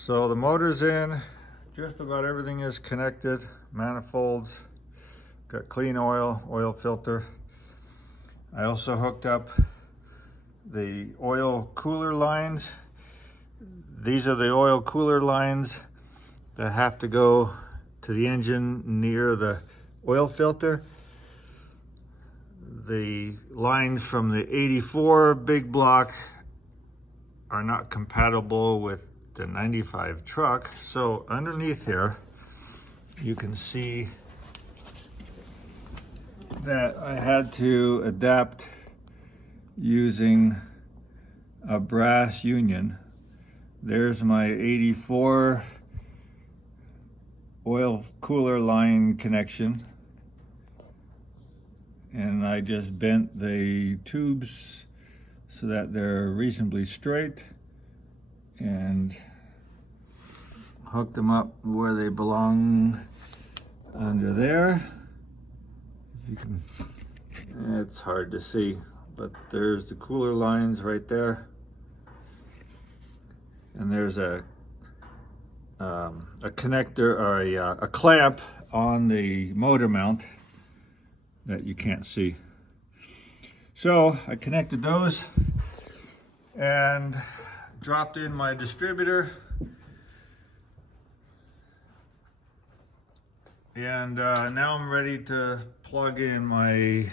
So the motor's in, just about everything is connected, manifolds, got clean oil, oil filter. I also hooked up the oil cooler lines. These are the oil cooler lines that have to go to the engine near the oil filter. The lines from the 84 big block are not compatible with the 95 truck. So underneath here, you can see that I had to adapt using a brass union. There's my 84 oil cooler line connection. And I just bent the tubes so that they're reasonably straight and hooked them up where they belong under there. You can, it's hard to see, but there's the cooler lines right there. And there's a connector or a clamp on the motor mount that you can't see. So I connected those and dropped in my distributor. And now I'm ready to plug in my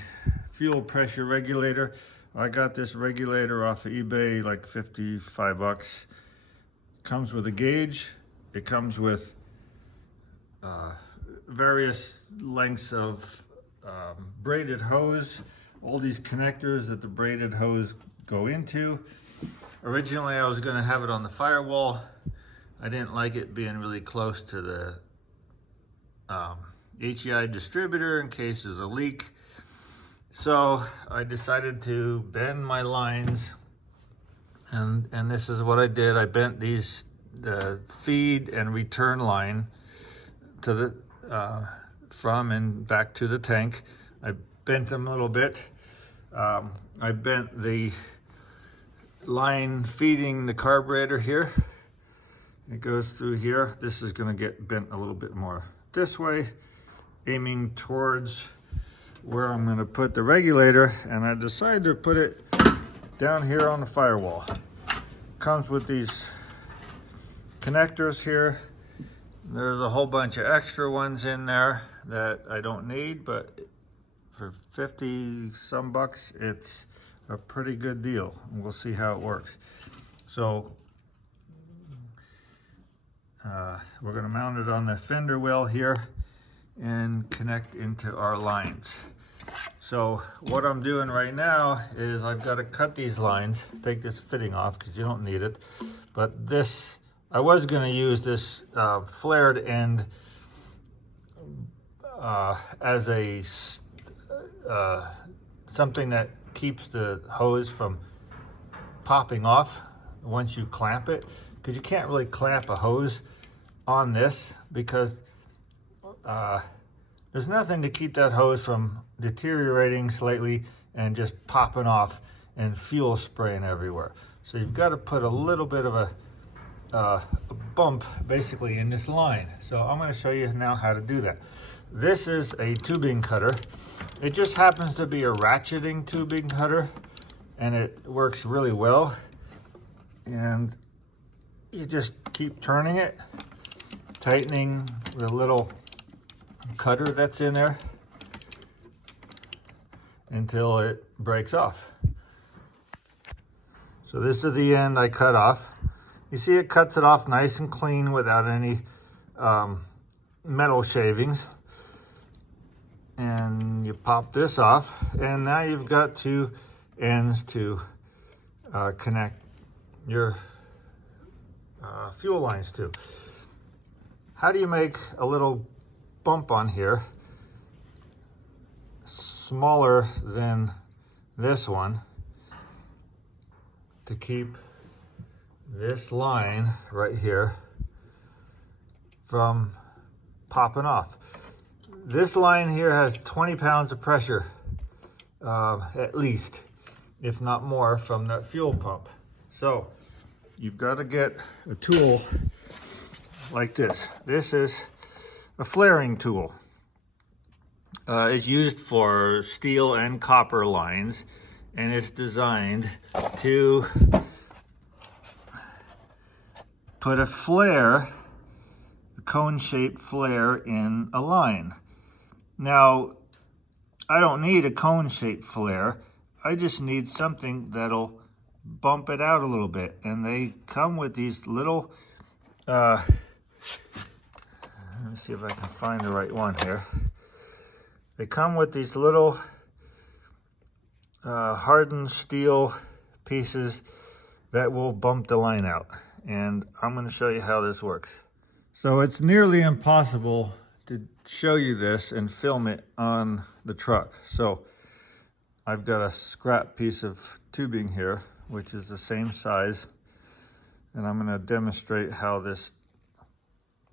fuel pressure regulator. I got this regulator off of eBay, like 55 bucks. Comes with a gauge. It comes with various lengths of braided hose, all these connectors that the braided hose go into. Originally I was going to have it on the firewall. I didn't like it being really close to the HEI distributor in case there's a leak. So I decided to bend my lines, and this is what I did. I bent these the feed and return line to the from and back to the tank. I bent them a little bit. I bent the line feeding the carburetor here. It goes through here. This is going to get bent a little bit more this way, aiming towards where I'm going to put the regulator, and I decided to put it down here on the firewall. Comes with these connectors here. There's a whole bunch of extra ones in there that I don't need, but for 50 some bucks, it's a pretty good deal. And we'll see how it works. So we're going to mount it on the fender well here and connect into our lines. So what I'm doing right now is I've got to cut these lines, take this fitting off because you don't need it. But this, I was going to use this flared end as a something that keeps the hose from popping off once you clamp it, because you can't really clamp a hose on this because there's nothing to keep that hose from deteriorating slightly and just popping off and fuel spraying everywhere. So you've got to put a little bit of a bump basically in this line. So I'm going to show you now how to do that. This is a tubing cutter. It just happens to be a ratcheting tubing cutter, and it works really well. And you just keep turning it, tightening the little cutter that's in there until it breaks off. So this is the end I cut off. You see it cuts it off nice and clean without any metal shavings. And you pop this off, and now you've got two ends to connect your fuel lines to. How do you make a little bump on here smaller than this one to keep this line right here from popping off? This line here has 20 pounds of pressure, at least, if not more, from that fuel pump. So you've got to get a tool like this. This is a flaring tool. It's used for steel and copper lines, and it's designed to put a flare, a cone-shaped flare, in a line. Now, I don't need a cone-shaped flare. I just need something that'll bump it out a little bit. And they come with these little, let me see if I can find the right one here. They come with these little hardened steel pieces that will bump the line out. And I'm going to show you how this works. So it's nearly impossible to show you this and film it on the truck. So I've got a scrap piece of tubing here, which is the same size. And I'm going to demonstrate how this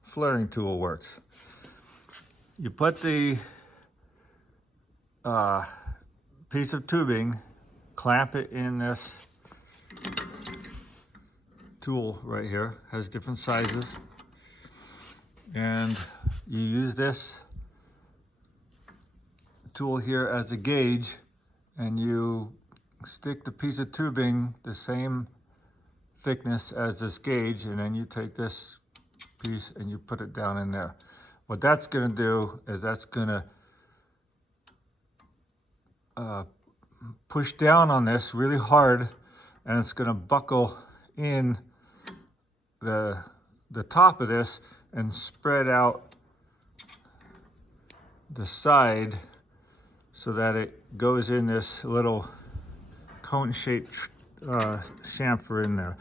flaring tool works. You put the piece of tubing, clamp it in this tool right here, has different sizes, and you use this tool here as a gauge, and you stick the piece of tubing the same thickness as this gauge, and then you take this piece and you put it down in there. What that's going to do is that's going to push down on this really hard, and it's going to buckle in the top of this and spread out the side so that it goes in this little cone-shaped chamfer in there.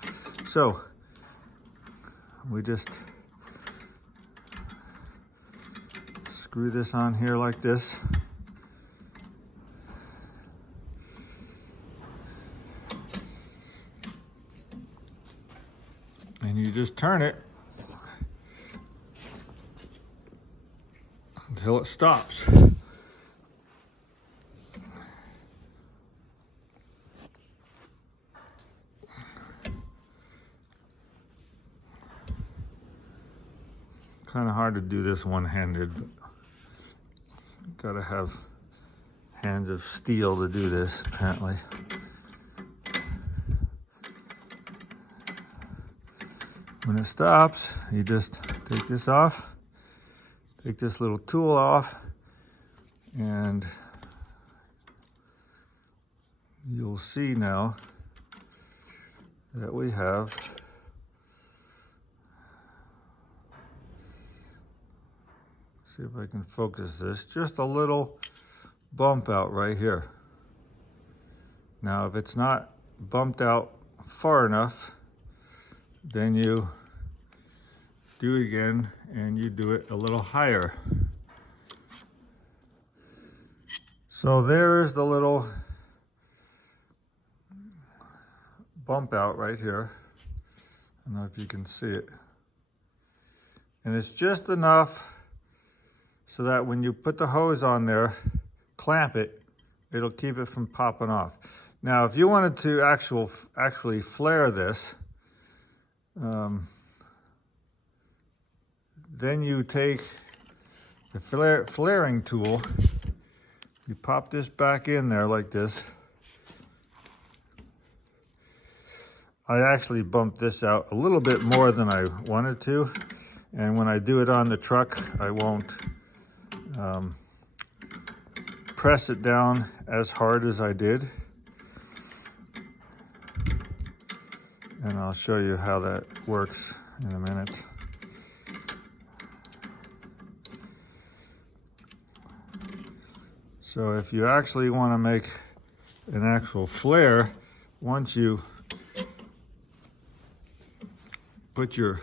So we just screw this on here like this. And you just turn it until it stops. Kind of hard to do this one-handed, but gotta have hands of steel to do this, apparently. When it stops, you just take this off, take this little tool off, and you'll see now that we have see if I can focus this, just a little bump out right here. Now, if it's not bumped out far enough, then you do again and you do it a little higher. So there is the little bump out right here. I don't know if you can see it. And it's just enough so that when you put the hose on there, clamp it, it'll keep it from popping off. Now, if you wanted to actually flare this, then you take the flaring tool, you pop this back in there like this. I actually bumped this out a little bit more than I wanted to, and when I do it on the truck, I won't press it down as hard as I did. And I'll show you how that works in a minute. So if you actually want to make an actual flare, once you put your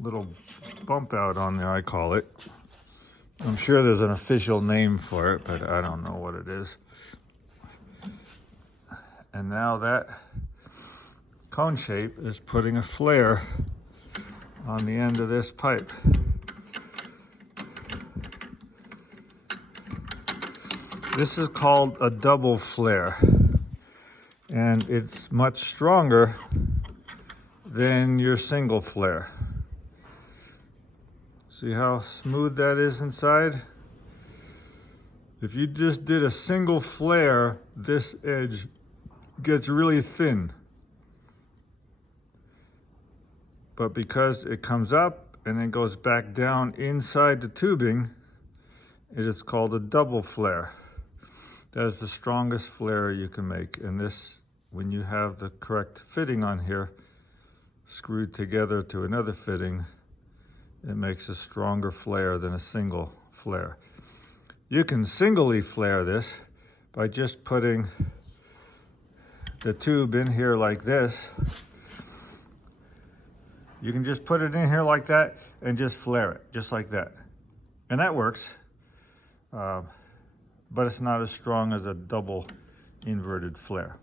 little bump out on there, I call it. I'm sure there's an official name for it, but I don't know what it is. And now that cone shape is putting a flare on the end of this pipe. This is called a double flare, and it's much stronger than your single flare. See how smooth that is inside? If you just did a single flare, this edge gets really thin. But because it comes up and then goes back down inside the tubing, it is called a double flare. That is the strongest flare you can make. And this, when you have the correct fitting on here, screwed together to another fitting, it makes a stronger flare than a single flare. You can singly flare this by just putting the tube in here like this. You can just put it in here like that and just flare it, just like that. And that works, but it's not as strong as a double inverted flare.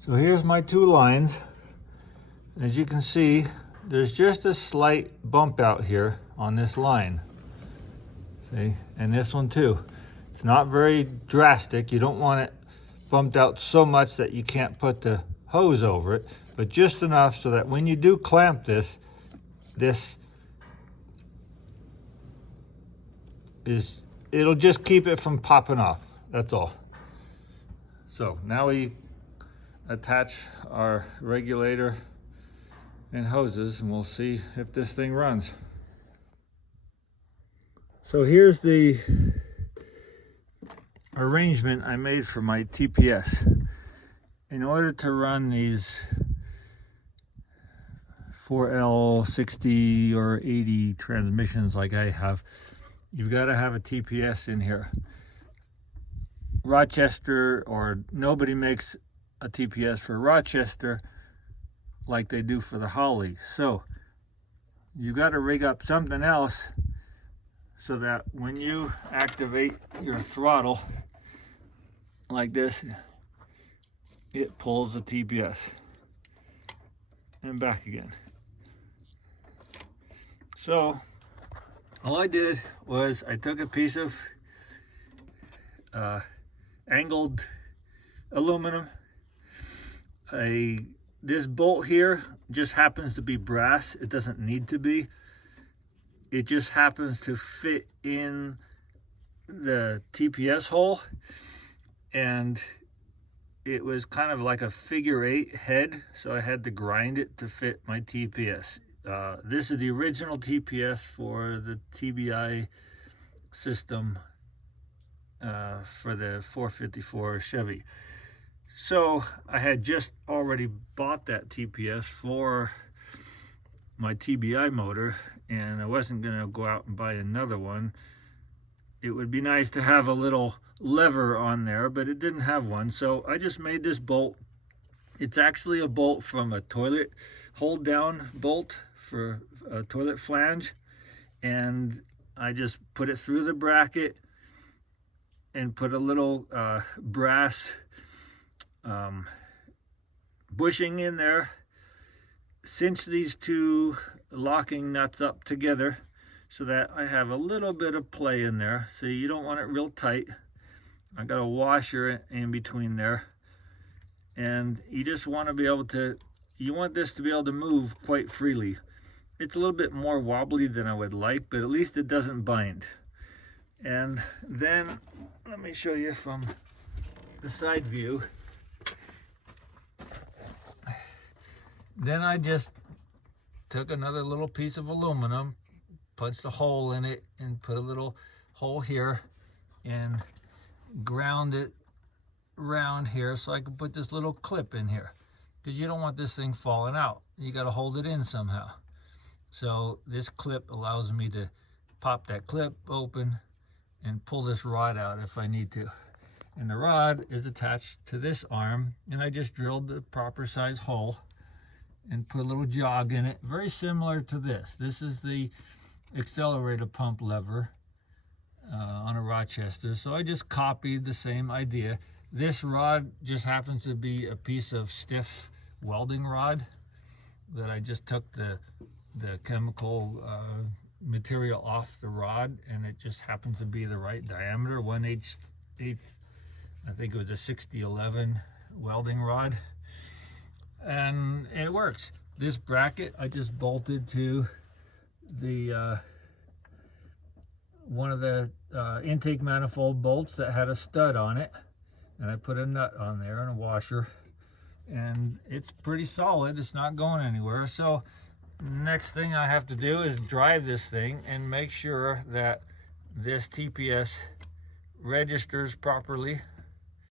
So here's my two lines. As you can see, there's just a slight bump out here on this line. See, and this one too. It's not very drastic. You don't want it bumped out so much that you can't put the hose over it, but just enough so that when you do clamp this, it'll just keep it from popping off. That's all. So now we attach our regulator and hoses, and we'll see if this thing runs. So here's the arrangement I made for my TPS. In order to run these 4L 60 or 80 transmissions like I have, you've got to have a TPS in here. Rochester, or nobody makes a TPS for Rochester like they do for the Holly. So you got to rig up something else so that when you activate your throttle like this, it pulls the TPS and back again. So all I did was I took a piece of angled aluminum. This bolt here just happens to be brass. It doesn't need to be. It just happens to fit in the TPS hole, and it was kind of like a figure-8 head, so I had to grind it to fit my TPS. This is the original TPS for the TBI system for the 454 Chevy. So I had just already bought that TPS for my TBI motor, and I wasn't going to go out and buy another one. It would be nice to have a little lever on there, but it didn't have one, so I just made this bolt. It's actually a bolt from a toilet hold down bolt for a toilet flange, and I just put it through the bracket and put a little brass bushing in there, cinch these two locking nuts up together so that I have a little bit of play in there. See, you don't want it real tight. I got a washer in between there, and you just want to be able to, you want this to be able to move quite freely. It's a little bit more wobbly than I would like, but at least it doesn't bind. And then let me show you from the side view. Then I just took another little piece of aluminum, punched a hole in it, and put a little hole here and ground it around here so I could put this little clip in here, because you don't want this thing falling out. You got to hold it in somehow. So this clip allows me to pop that clip open and pull this rod out if I need to. And the rod is attached to this arm, and I just drilled the proper size hole and put a little jog in it, very similar to this. This is the accelerator pump lever on a Rochester, so I just copied the same idea. This rod just happens to be a piece of stiff welding rod that I just took the chemical material off the rod, and it just happens to be the right diameter, 1/8, I think it was a 6011 welding rod, and it works. This bracket I just bolted to the one of the intake manifold bolts that had a stud on it, and I put a nut on there and a washer, and it's pretty solid. It's not going anywhere. So next thing I have to do is drive this thing and make sure that this TPS registers properly